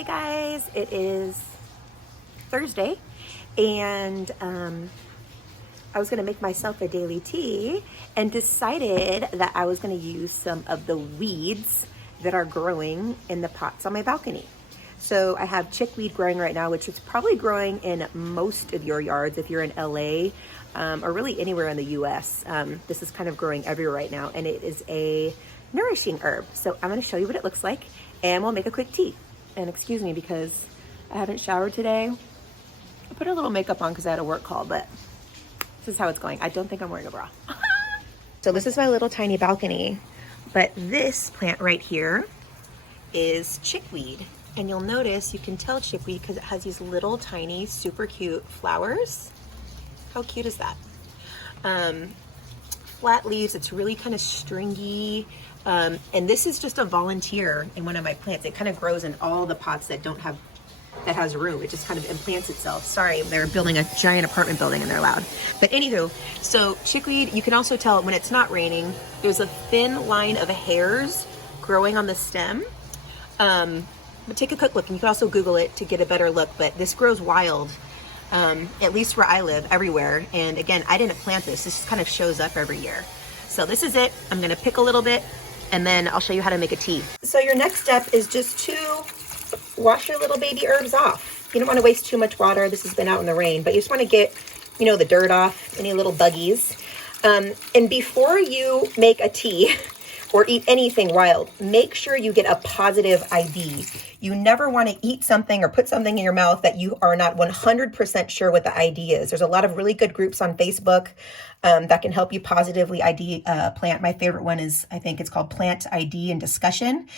Hey guys, it is Thursday and I was gonna make myself a daily tea and decided that I was gonna use some of the weeds that are growing in the pots on my balcony. So I have chickweed growing right now, which is probably growing in most of your yards if you're in LA or really anywhere in the US. This is kind of growing everywhere right now, and it is a nourishing herb. So I'm gonna show you what it looks like and we'll make a quick tea. And excuse me because I haven't showered today. I put a little makeup on because I had a work call, but this is how it's going. I don't think I'm wearing a bra. So this is my little tiny balcony, but this plant right here is chickweed. And you'll notice, you can tell chickweed because it has these little tiny, super cute flowers. How cute is that? Flat leaves, it's really kind of stringy. And this is just a volunteer in one of my plants. It kind of grows in all the pots that has room. It just kind of implants itself. Sorry, they're building a giant apartment building and they're loud. But anywho, so chickweed, you can also tell when it's not raining, there's a thin line of hairs growing on the stem. But take a quick look, and you can also Google it to get a better look, but this grows wild, at least where I live, everywhere. And again, I didn't plant this. This just kind of shows up every year. So this is it. I'm gonna pick a little bit and then I'll show you how to make a tea. So your next step is just to wash your little baby herbs off. You don't want to waste too much water. This has been out in the rain, but you just want to get, the dirt off, any little buggies. And before you make a tea or eat anything wild, make sure you get a positive ID. You never want to eat something or put something in your mouth that you are not 100% sure what the ID is. There's a lot of really good groups on Facebook that can help you positively ID a plant. My favorite one is, I think it's called Plant ID and Discussion.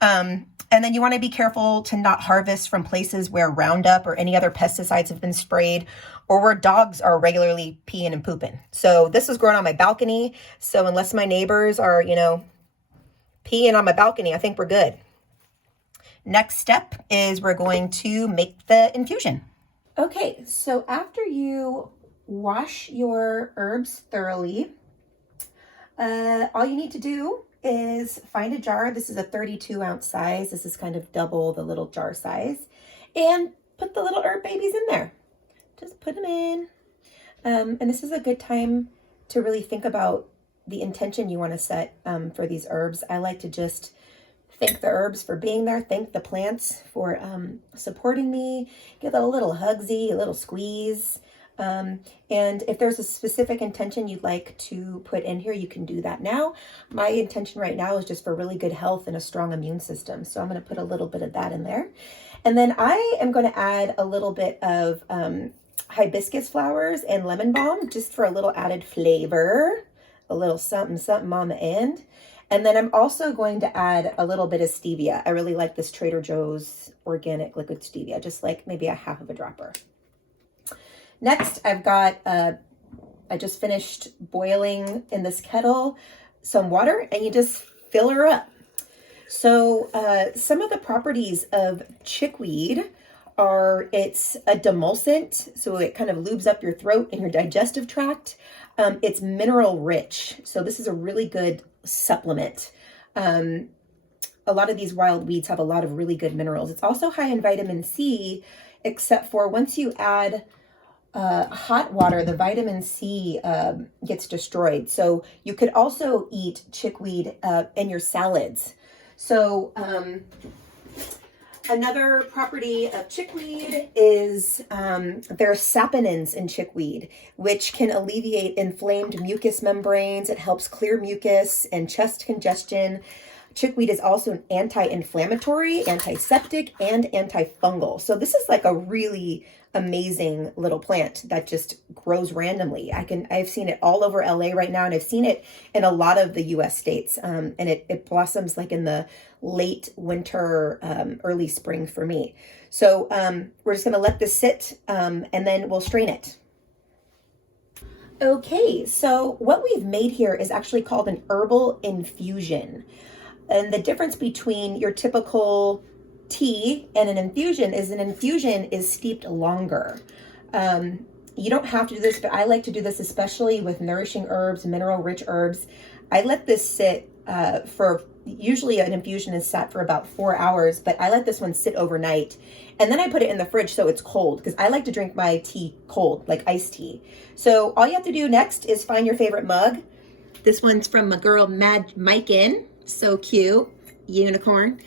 And then you want to be careful to not harvest from places where Roundup or any other pesticides have been sprayed, or where dogs are regularly peeing and pooping. So this is growing on my balcony. So unless my neighbors are, peeing on my balcony, I think we're good. Next step is we're going to make the infusion. Okay, so after you wash your herbs thoroughly, all you need to do is find a jar. This is a 32-ounce size. This is kind of double the little jar size. And put the little herb babies in there. Just put them in. And this is a good time to really think about the intention you want to set for these herbs. I like to just thank the herbs for being there, thank the plants for supporting me, give it a little hugsy, a little squeeze. And if there's a specific intention you'd like to put in here, you can do that now. My intention right now is just for really good health and a strong immune system. So I'm going to put a little bit of that in there. And then I am going to add a little bit of hibiscus flowers and lemon balm just for a little added flavor. A little something something on the end. And then I'm also going to add a little bit of stevia. I really like this Trader Joe's organic liquid stevia, just like maybe a half of a dropper. Next, I've got, I just finished boiling in this kettle some water, and you just fill her up. So some of the properties of chickweed are, it's a demulcent, so it kind of lubes up your throat and your digestive tract. It's mineral rich, so this is a really good supplement. A lot of these wild weeds have a lot of really good minerals. It's also high in vitamin C, except for once you add hot water, the vitamin C gets destroyed. So you could also eat chickweed in your salads. So another property of chickweed is there are saponins in chickweed, which can alleviate inflamed mucous membranes. It helps clear mucus and chest congestion. Chickweed is also an anti-inflammatory, antiseptic, and antifungal. So this is like a really amazing little plant that just grows randomly. I've seen it all over LA right now, and I've seen it in a lot of the US states. And it blossoms like in the late winter, early spring for me. So we're just gonna let this sit and then we'll strain it. Okay, so what we've made here is actually called an herbal infusion. And the difference between your typical tea and an infusion is steeped longer. You don't have to do this, but I like to do this especially with nourishing herbs, mineral rich herbs. I let this sit for usually an infusion is set for about 4 hours, but I let this one sit overnight. And then I put it in the fridge so it's cold because I like to drink my tea cold, like iced tea. So all you have to do next is find your favorite mug. This one's from my girl Mad Miken. So cute. Unicorn.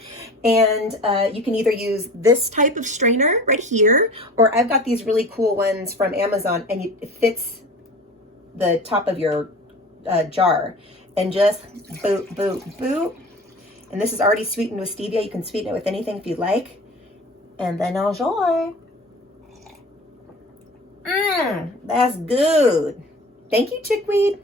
And you can either use this type of strainer right here, or I've got these really cool ones from Amazon, and it fits the top of your jar. And just boop, boop, boop. And this is already sweetened with stevia. You can sweeten it with anything if you like. And then enjoy. That's good. Thank you, Chickweed.